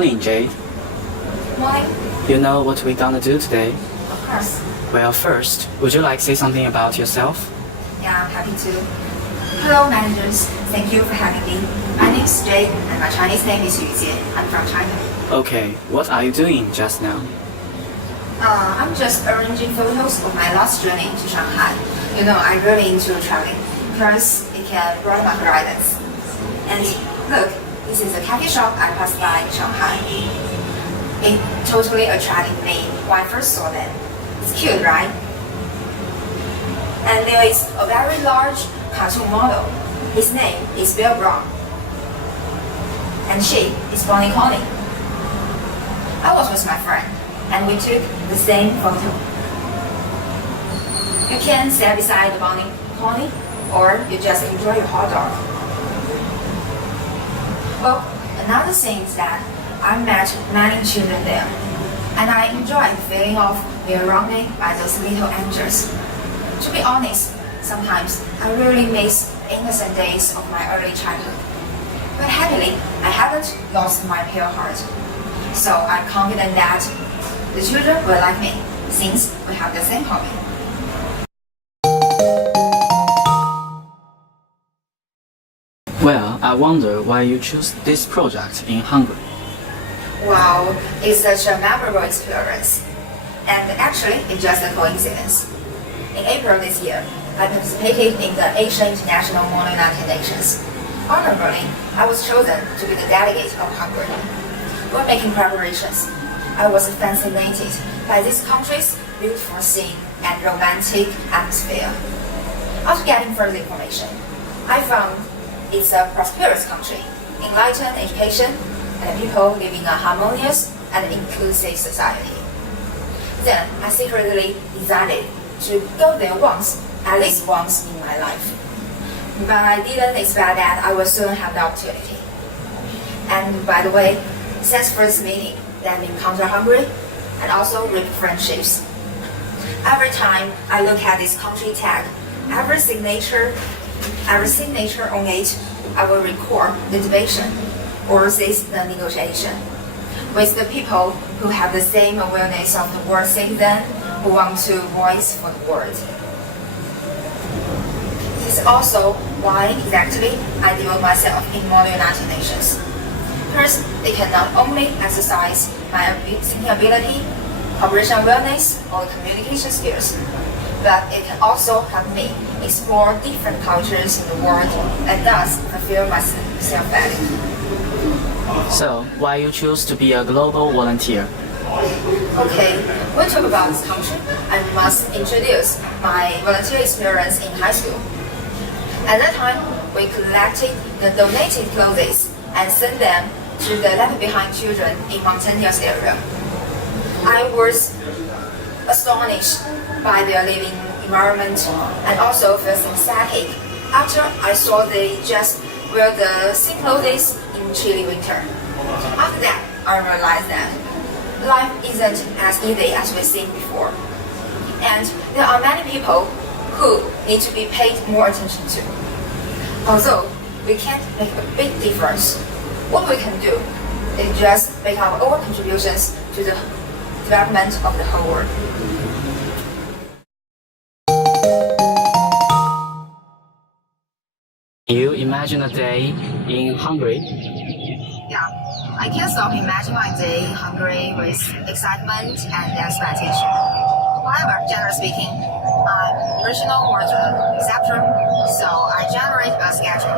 Morning, Jade. Morning. You know what we're gonna do today? Of course. Well, first, would you like to say something about yourself? Yeah, I'm happy to. Hello, managers. Thank you for having me. My name is Jade, and my Chinese name is Jade. I'm from China. Okay, what are you doing just now? I'm just arranging photos of my last journey to Shanghai. You know, I'm really into traveling because it can broaden my horizons. And look, this is a cafe shop I passed by in Shanghai. It totally attracted me when I first saw them. It's cute, right? And there is a very large cartoon model. His name is Bill Brown. And she is Bonnie Connie. I was with my friend, and we took the same photo. You can stand beside the Bonnie Connie, or you just enjoy your hot dog. Well, another thing is that I met many children there, and I enjoyed the feeling of being surrounded by those little angels. To be honest, sometimes I really miss the innocent days of my early childhood. But happily, I haven't lost my pure heart. So I'm confident that the children will like me, since we have the same hobby. Well, I wonder why you chose this project in Hungary. Wow, it's such a memorable experience. And actually, it's just a coincidence. In April this year, I participated in the Asian International Model United Nations. Honorably, I was chosen to be the delegate of Hungary. While making preparations, I was fascinated by this country's beautiful scene and romantic atmosphere. After getting further information, I found it's a prosperous country, enlightened education, and people live in a harmonious and inclusive society. Then I secretly decided to go there once, at least once in my life. But I didn't expect that I would soon have the opportunity. And by the way, since first meeting, then encounter Hungary and also reap friendships. Every time I look at this country tag, every signature on it, I will record the debate or this the negotiation with the people who have the same awareness of the world citizen who want to voice for the world. This is also why exactly I devote myself in Model United Nations. First, they can not only exercise my thinking ability, cooperation awareness, or communication skills, but it can also help me explore different cultures in the world and thus fulfill my self-value. So, why you choose to be a global volunteer? Okay, when we talk about this country, I must introduce my volunteer experience in high school. At that time, we collected the donated clothes and sent them to the left-behind children in mountainous area. I was astonished by their living environment and also felt ecstatic after I saw they just wear the same clothes in chilly winter. After that, I realized that life isn't as easy as we think before. And there are many people who need to be paid more attention to. Although we can't make a big difference, what we can do is just make our own contributions to the development of the whole world. Can you imagine a day in Hungary? Yeah, I can't stop imagining my day in Hungary with excitement and expectation. However, generally speaking, I'm original wardrobe receptor, so I generate a schedule.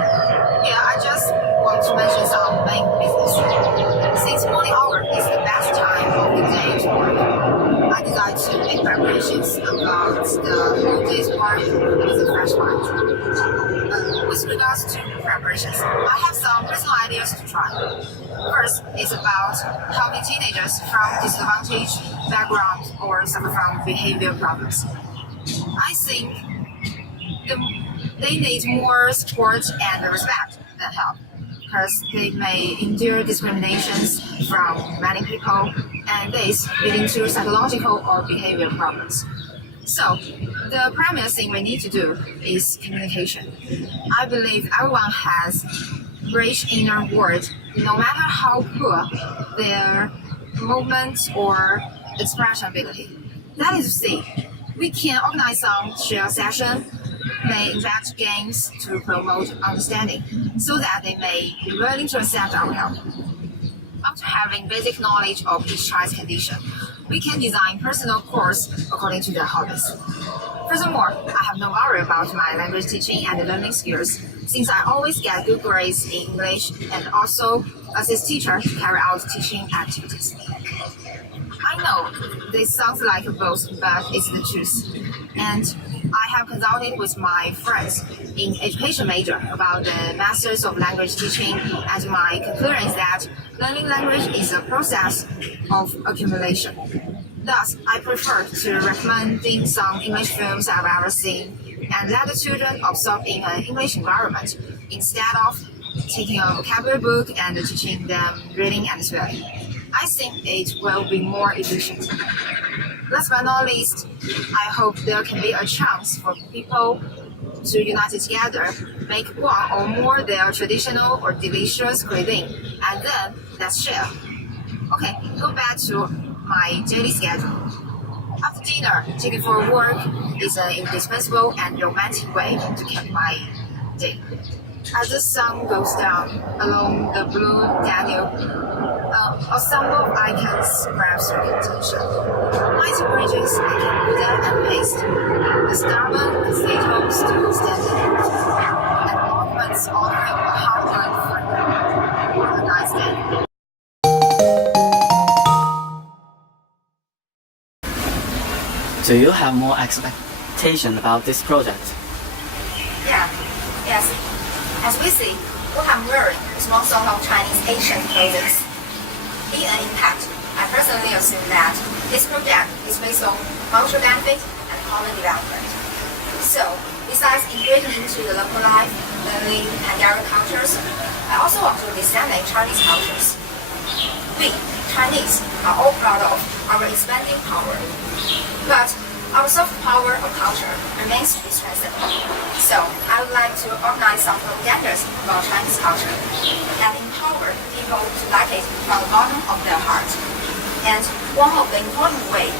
Yeah, I just want to mention some main business. Since morning hour is the best time of the day to work, I decided to make preparations about the whole day's work with a fresh mind. With regards to preparations, I have some personal ideas to try. First, it's about helping teenagers from disadvantaged backgrounds or suffer from behavior problems. I think they need more support and respect than help, because they may endure discriminations from many people, and this leading to psychological or behavioral problems. So, the primary thing we need to do is communication. I believe everyone has rich inner world no matter how poor their movement or expression ability. That is to say, we can organize some share session, may invent games to promote understanding, so that they may be willing to accept our help. After having basic knowledge of each child's condition, we can design personal course according to their hobbies. Furthermore, I have no worry about my language teaching and learning skills, since I always get good grades in English and also assist teachers to carry out teaching activities. I know this sounds like a boast, but it's the truth. And I have consulted with my friends in education major about the methods of language teaching, and my conclusion is that learning language is a process of accumulation. Thus, I prefer to recommending some English films I've ever seen and let the children absorb in an English environment instead of taking a vocabulary book and teaching them reading and spelling. I think it will be more efficient. Last but not least, I hope there can be a chance for people to unite together, make one or more their traditional or delicious cuisine, and then let's share. Okay, go back to my daily schedule. After dinner, taking for a walk is an indispensable and romantic way to cap my day. As the sun goes down along the blue Danube, a stumble of icons grabs your attention. Mighty bridges making Buddha and paste, the stubborn cathedral still standing, and monuments honoring a hard-earned friend. Have a nice day. Do you have more expectation about this project? Yes. As we see, what I'm wearing is one sort of Chinese ancient clothing. In an impact, I personally assume that this project is based on mutual benefit and common development. So, besides integrating into the local life, learning Hungarian cultures, I also want to disseminate Chinese cultures. We, Chinese, are all proud of our expanding power. But our soft power of culture remains to be strengthened. So I would like to organize some propagandas about Chinese culture and empower people to like it from the bottom of their heart. And one of the important ways,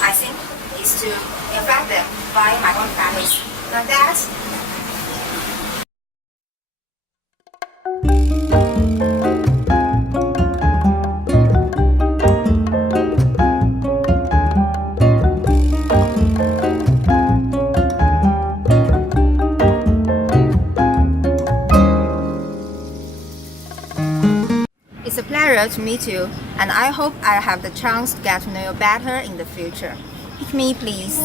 I think, is to infect them by my own practice. Like that, it's a pleasure to meet you, and I hope I have the chance to get to know you better in the future. Pick me, please.